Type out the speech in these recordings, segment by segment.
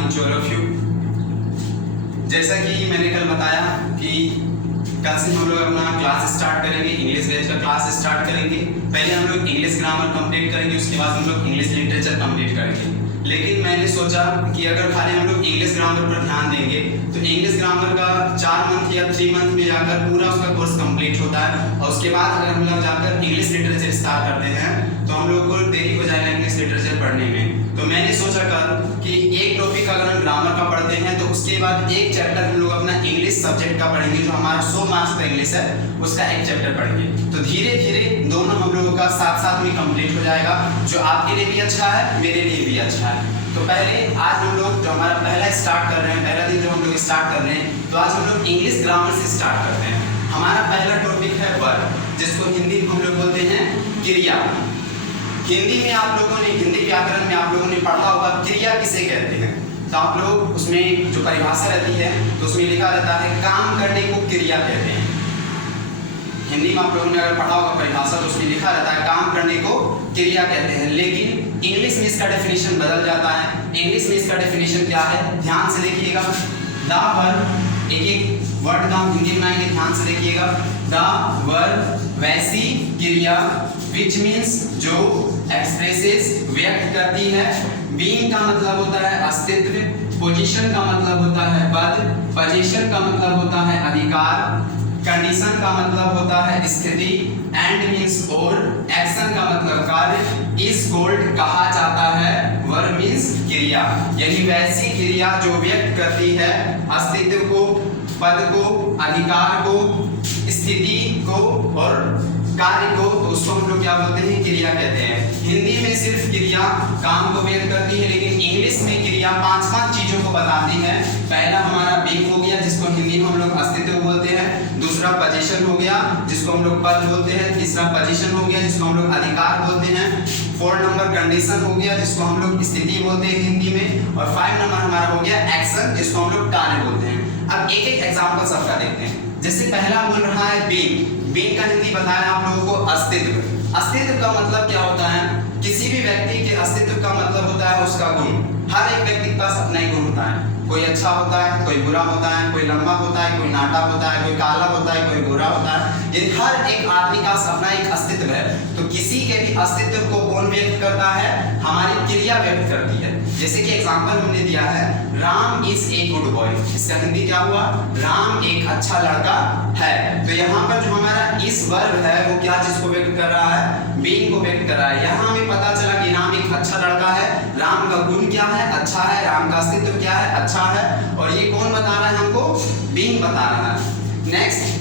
Morning to all of you. जैसा कि मैंने कल बताया कि कल से हम लोग अपना क्लास स्टार्ट करेंगे, इंग्लिश बैच का क्लास स्टार्ट करेंगे। पहले हम लोग इंग्लिश ग्रामर कंप्लीट करेंगे, उसके बाद हम लोग इंग्लिश लिटरेचर कंप्लीट करेंगे। लेकिन मैंने सोचा कि अगर खाली हम लोग इंग्लिश ग्रामर पर ध्यान देंगे तो इंग्लिश ग्रामर का 4 मंथ या 3 मंथ में जाकर पूरा उसका कोर्स कंप्लीट होता है, और उसके बाद अगर हम लोग जाकर इंग्लिश लिटरेचर स्टार्ट करते हैं तो हम लोग को देरी हो जाएगा इंग्लिश लिटरेचर पढ़ने में। तो मैंने सोचा कल कि एक टॉपिक अगर हम ग्रामर का पढ़ते हैं तो उसके बाद एक चैप्टर हम लोग अपना इंग्लिश सब्जेक्ट का पढ़ेंगे, जो हमारा 100 मार्क्स का इंग्लिश है उसका एक चैप्टर पढ़ेंगे। तो धीरे धीरे दोनों हम लोगों का साथ साथ में कंप्लीट हो जाएगा, जो आपके लिए भी अच्छा है, मेरे लिए भी अच्छा है। तो पहले आज हम लोग जो हमारा पहला स्टार्ट कर रहे हैं, पहला दिन जो हम लोग स्टार्ट कर रहे हैं, तो आज हम लोग इंग्लिश ग्रामर से स्टार्ट करते हैं। हमारा पहला टॉपिक है वर्ब, जिसको हिंदी में हम लोग बोलते हैं क्रिया। हिंदी में आप लोगों ने, हिंदी व्याकरण में आप लोगों ने पढ़ा होगा क्रिया किसे कहते हैं। तो आप लोग उसमें जो परिभाषा रहती है तो उसमें लिखा रहता है काम करने को क्रिया कहते हैं। हिंदी में आप लोगों ने अगर पढ़ा होगा परिभाषा तो उसमें लिखा रहता है काम करने को क्रिया कहते हैं। लेकिन इंग्लिश में इसका डेफिनेशन बदल जाता है। इंग्लिश में इसका डेफिनेशन क्या है, ध्यान से देखिएगा। द वर्ब, एक एक वर्ड का हम हिंदी बनाएंगे, ध्यान से देखिएगा। द वर्ब वैसी क्रिया विच मीन्स जो एक्सप्रेसेस व्यक्त करती है। बीइंग का मतलब होता है अस्तित्व, पोजीशन का मतलब होता है पद, पोजीशन का मतलब होता है अधिकार, कंडीशन का मतलब होता है स्थिति, एंड मीन्स और, एक्शन का मतलब कार्य, इज कॉल्ड कहा जाता है, वर्ब मीन्स क्रिया। यानी वैसी क्रिया जो व्यक्त करती है अस्तित्व को, पद को, अधिकार को, स्थिति को और कार्य को, तो उसको हम लोग क्या बोलते हैं, क्रिया कहते हैं। हिंदी में सिर्फ क्रिया काम को व्यक्त करती है, लेकिन इंग्लिश में क्रिया 5 चीजों को बताती है। पहला हमारा बीइंग हो गया, जिसको हिंदी में हम लोग अस्तित्व बोलते हैं। दूसरा पोजीशन हो गया, जिसको हम लोग पद बोलते हैं। तीसरा पोजीशन हो गया, जिसको हम लोग अधिकार बोलते हैं। 4 नंबर कंडीशन हो गया, जिसको हम लोग स्थिति बोलते हैं हिंदी में। और 5 नंबर हमारा हो गया एक्शन, जिसको हम लोग कार्य बोलते हैं। अब एक एक एग्जाम्पल सबका देखते हैं। जैसे पहला बोल रहा है बीइंग। बीइंग का हिंदी बताया आप लोगों को अस्तित्व। अस्तित्व का मतलब क्या होता है, किसी भी व्यक्ति के अस्तित्व का मतलब होता है उसका गुण। हर एक व्यक्ति के पास अपना ही गुण होता है। कोई अच्छा होता है, कोई बुरा होता है, कोई लंबा होता है, कोई नाटा होता है, कोई काला होता है, कोई गोरा होता है। ये हर एक आदमी का अपना एक अस्तित्व है। तो किसी के भी अस्तित्व को कौन व्यक्त करता है, हमारी क्रिया व्यक्त करती है। जैसे कि एग्जांपल हमने दिया है, Ram is a good boy. इसका हिंदी क्या हुआ, राम एक अच्छा लड़का है। तो यहाँ पर जो हमारा इस वर्ब है वो क्या चीज को व्यक्त कर रहा है, बीइंग को व्यक्त कर रहा है। यहाँ हमें पता चला कि राम एक अच्छा लड़का है, राम का गुण क्या है, अच्छा है, राम का अस्तित्व क्या है, अच्छा है। और ये कौन बता रहा है हमको, बीइंग बता रहा है। Next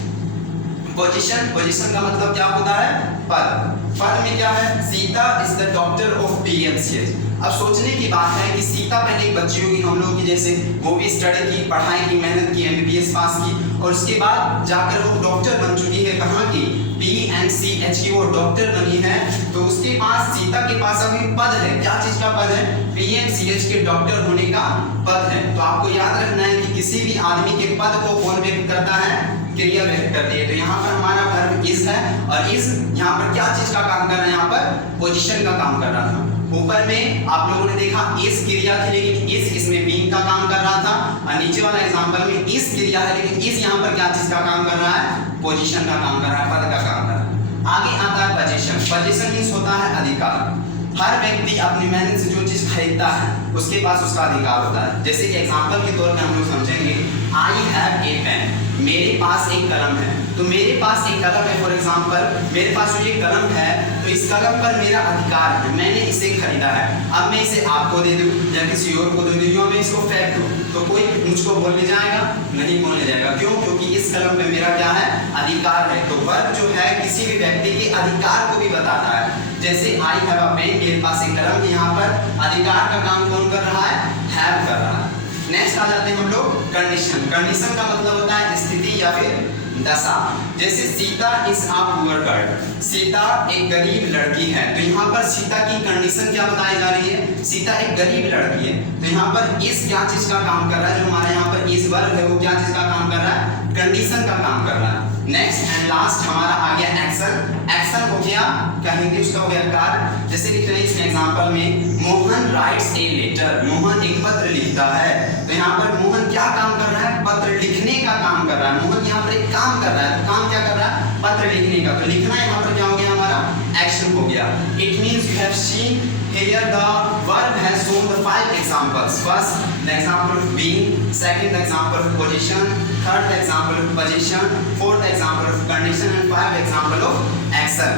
position. पोजीशन का मतलब क्या होता है, पद। पद में क्या है, Sita is the doctor of PMCH. अब सोचने की बात है कि सीता पहले एक बच्ची होगी हम लोग की जैसे, वो भी स्टडी की, पढ़ाई की, मेहनत की, एमबीबीएस पास की, और उसके बाद जाकर वो डॉक्टर बन चुकी है। कहाँ की, पीएमसीएच की वो डॉक्टर बनी है। तो उसके पास, सीता के पास अभी पद है। क्या चीज का पद है, पीएमसीएच के डॉक्टर होने का पद है। तो आपको याद रखना है कि किसी भी आदमी के पद को कौन व्यक्त करता है, क्रिया व्यक्त करती है। तो यहाँ पर हमारा वर्ब इज है, और इज यहाँ पर क्या चीज का काम कर रहा है, यहाँ पर पोजीशन का काम कर रहा था। ऊपर में आप लोगों ने देखा इस क्रिया थी, लेकिन इस इसमें बीइंग का काम कर रहा था। और नीचे वाला एग्जांपल में इस क्रिया है, लेकिन इस यहाँ पर क्या चीज का काम कर रहा है, पोजीशन का काम कर रहा है, पद का काम कर रहा है। आगे आता है पोजीशन। पोजीशन मींस होता है अधिकार। हर व्यक्ति अपनी मेहनत से जो चीज खरीदता है उसके पास उसका अधिकार होता है। जैसे कि एग्जांपल के तौर पे हम लोग समझेंगे, आई हैव ए पेन। मेरे पास एक कलम है। तो मेरे पास एक कलम है, फॉर एग्जांपल मेरे पास जो ये कलम है, तो इस कलम पर मेरा अधिकार है, मैंने इसे खरीदा है। अब मैं इसे आपको दे दूं या किसी और को दे दूं, या मैं इसको फेंक दूं, तो कोई मुझको बोलने जाएगा नहीं, बोलने जाएगा। क्यों, क्योंकि इस कलम पे मेरा क्या है, अधिकार है। तो वर्ब जो है किसी भी व्यक्ति के अधिकार को भी बताता है। जैसे आई हैव अ पेन, मेरे पास एक कलम, यहाँ पर अधिकार का काम कौन कर रहा है, हैव कर रहा है। नेक्स्ट आ जाते हैं हम लोग कंडीशन। कंडीशन का मतलब होता है स्थिति या फिर दशा। जैसे Sita is a poor girl. Sita एक गरीब लड़की है। तो यहाँ पर सीता की कंडीशन क्या बताई जा रही है, सीता एक गरीब लड़की है। तो यहाँ पर इस क्या चीज का काम कर रहा है, जो हमारे यहाँ पर इस वर्ब है वो क्या चीज का काम कर रहा है, कंडीशन का काम कर रहा है। नेक्स्ट एंड लास्ट हमारा आ गया एक्शन। एक्शन हो गया क्या, हिंदी उसका हो गया कार्य। जैसे लिख रहे हैं इसमें एग्जांपल में, Mohan writes a letter, Mohan एक पत्र लिखता है। तो यहाँ पर मोहन क्या काम कर रहा है, पत्र लिखने का काम कर रहा है। मोहन यहाँ पर एक काम कर रहा है, तो काम क्या कर रहा है, पत्र लिखने का। तो लिखना यहाँ पर क्या हो गया, हमारा एक्शन हो गया। It means you have seen here the verb has shown the 5 examples. First, the example of being. Second, the example of position. Third, the example of position. Fourth, the example of condition. And fifth, the example of action.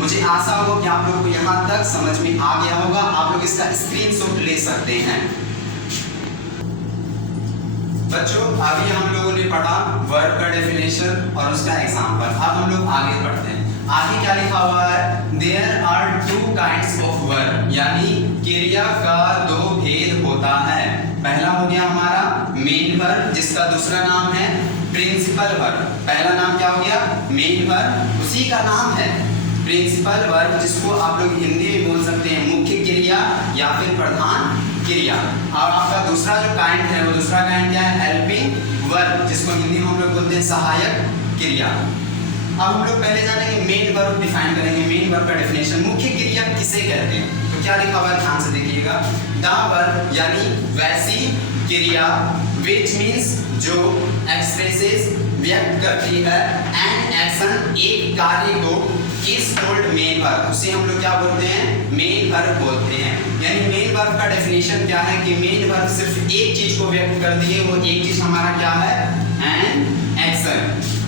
मुझे आशा हो कि आप लोगों को यहाँ तक समझ में आ गया होगा। आप लोग इसका स्क्रीनशॉट ले सकते हैं। बच्चों, अभी हम लोगों ने पढ़ा वर्ब का डेफिनेशन और उसका एग्जाम्पल। अब हम लोग आगे पढ़ते हैं। आगे क्या लिखा हुआ है, there are 2 kinds of verb, यानी क्रिया का 2 भेद होता है। पहला हो गया हमारा मेन वर्ब, जिसका दूसरा नाम है प्रिंसिपल वर्ब। पहला नाम क्या हो गया, मेन वर्ब, उसी का नाम है प्रिंसिपल वर्ब, जिसको आप लोग हिंदी में बोल सकते हैं मुख्य क्रिया या फिर प्रधान क्रिया। और आपका दूसरा जो काइंड है, वो दूसरा काइंड क्या है, हेल्पिंग वर्ब, जिसको हिंदी में हम लोग बोलते हैं सहायक क्रिया। अब हम लोग पहले जानेंगे मेन वर्ब डिफाइन करेंगे। मेन वर्ब का डेफिनेशन, मुख्य क्रिया किसे कहते हैं। तो क्या लिखा हुआ है, ध्यान से देखिएगा। द वर्ब यानी वैसी क्रिया, which means जो एक्सप्रेसेस व्यक्त करती है, एंड एक्शन एक कार्य को, इज कॉल्ड मेन वर्ब, उसे हम लोग क्या बोलते हैं, मेन वर्ब बोलते हैं। यानी मेन वर्ब का डेफिनेशन क्या है कि मेन वर्ब सिर्फ एक चीज को व्यक्त करती है, वो एक चीज हमारा क्या है, एंड एक्शन।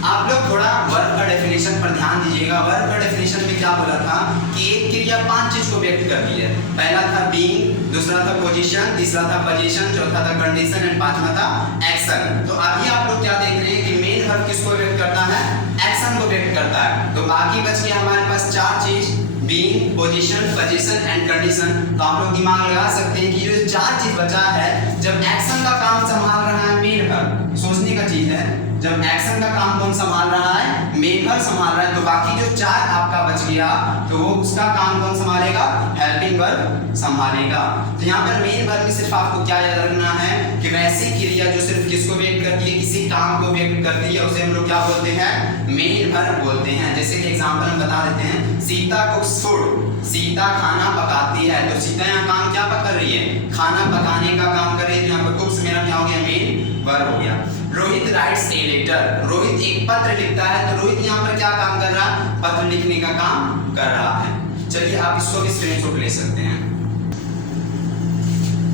आप लोग थोड़ा वर्ब का डेफिनेशन पर ध्यान दीजिएगा। वर्ब का डेफिनेशन में क्या बोला था कि एक क्रिया 5 चीज को व्यक्त करती है। पहला था बीइंग, दूसरा था पोजीशन, तीसरा था पोजीशन, चौथा था कंडीशन एंड पांचवा था एक्शन। तो अभी आप लोग क्या देख रहे हैं कि मेन वर्ब किसको व्यक्त करता है, एक्शन को व्यक्त करता है। तो बाकी बच गया हमारे पास 4 चीज, being, position, position and condition. तो आप लोग दिमाग लगा सकते हैं कि जो 4 चीज बचा है, जब एक्शन का काम संभाल रहा है मेन वर्ब, सोचने का चीज है, जब एक्शन का काम कौन संभाल रहा है, मेन वर्ब संभाल रहा है, तो बाकी जो 4 आपका बच गया, तो वो उसका काम कौन संभालेगा, हेल्पिंग वर्ब संभालेगा। तो यहाँ पर मेन वर्ब में सिर्फ आपको क्या याद रखना है कि वैसी क्रिया जो सिर्फ किसको व्यक्त करती है, किसी काम को व्यक्त करती है, उसे हम लोग क्या बोलते हैं, मेन वर्ब बोलते हैं। जैसे कि एग्जांपल हम बता देते हैं, सीता कुक्स फूड, सीता खाना पकाती है। तो सीता यहाँ काम क्या कर रही है, खाना पकाने का काम कर रही है। यहाँ पर कुक्स मेरा क्या हो गया, मेन वर्ब हो गया। Rohit writes a letter, Rohit एक पत्र लिखता है। तो रोहित यहाँ पर क्या काम कर रहा है, पत्र लिखने का काम कर रहा है। चलिए आप इसको भी स्क्रीनशॉट ले सकते हैं।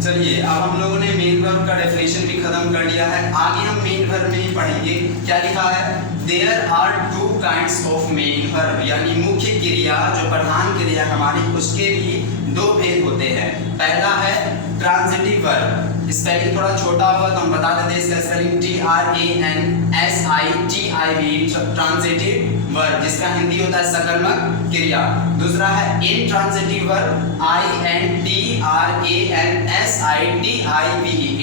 चलिए अब हम लोगों ने मेन वर्ब का डेफिनेशन भी खत्म कर लिया है। आगे हम मेन वर्ब में ही पढ़ेंगे। क्या लिखा है, there are 2 kinds of main verb, यानी मुख्य क्रिया जो प्रधान क्रिया हमारी, उसके भी 2 भेद होते हैं। पहला है ट्रांजिटिव वर्ब, स्पेलिंग थोड़ा छोटा होगा तो हम बता देते हैं इसका स्पेलिंग TRANSITIV, ट्रांजिटिव वर्ब, जिसका हिंदी होता है सकर्मक क्रिया। दूसरा है intransitive verb, INTRANSITIV,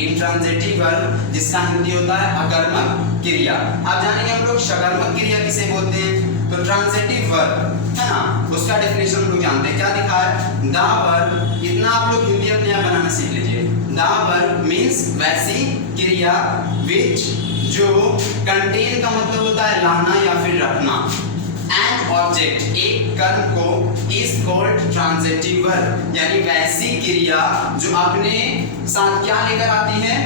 intransitive verb, जिसका हिंदी होता है अकर्मक क्रिया। अब जानेंगे हम लोग सकर्मक क्रिया किसे बोलते हैं। तो ट्रांजिटिव वर्ब है ना, उसका डेफिनेशन हम लोग जानते हैं। क्या लिखा है, द वर्ब, इतना आप लोग हिंदी अपने आप बनाना सीख लीजिए। द वर्ब मीन्स वैसी क्रिया, विच जो कंटेन का मतलब होता है लाना या फिर रखना, एंड ऑब्जेक्ट एक कर्म को, इज कॉल्ड ट्रांजिटिव वर्ब, यानी वैसी क्रिया जो अपने साथ क्या लेकर आती है,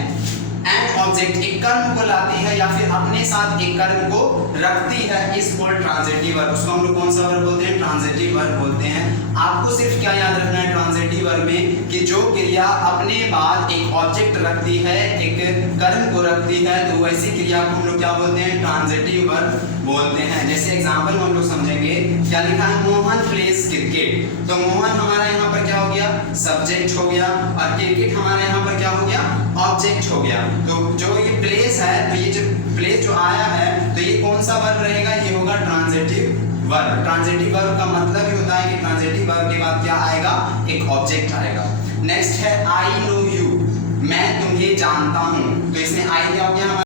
एंड ऑब्जेक्ट एक कर्म को लाती है या फिर अपने साथ एक कर्म को रखती है, इज कॉल्ड ट्रांजिटिव वर्ब। उसको हम लोग कौन सा वर्ब बोलते हैं, ट्रांजिटिव वर्ब बोलते हैं। आपको सिर्फ क्या याद रखना है ट्रांजिटिव वर्ब में, कि जो क्रिया अपने बाद एक ऑब्जेक्ट रखती है, एक कर्म को रखती है, तो वैसी क्रिया को हम लोग क्या बोलते हैं, ट्रांजिटिव वर्ब बोलते हैं। जैसे एग्जांपल में हम लोग समझेंगे। क्या लिखा है, मोहन प्लेज क्रिकेट। तो मोहन हमारा यहाँ पर क्या हो गया, सब्जेक्ट हो गया, और क्रिकेट हमारे यहाँ पर क्या हो गया, ऑब्जेक्ट हो गया। तो जो ये प्लेस है, तो ये जो प्लेस जो आया है, तो ये कौन सा वर्ब रहेगा, ये होगा ट्रांजिटिव वर्ब। ट्रांजिटिव वर्ब का मतलब ही होता है कि ट्रांजिटिव वर्ब के बाद क्या आएगा, एक ऑब्जेक्ट आएगा। नेक्स्ट है आई नो यू, मैं तुम्हें जानता हूं। तो इसमें आई क्या हो गया,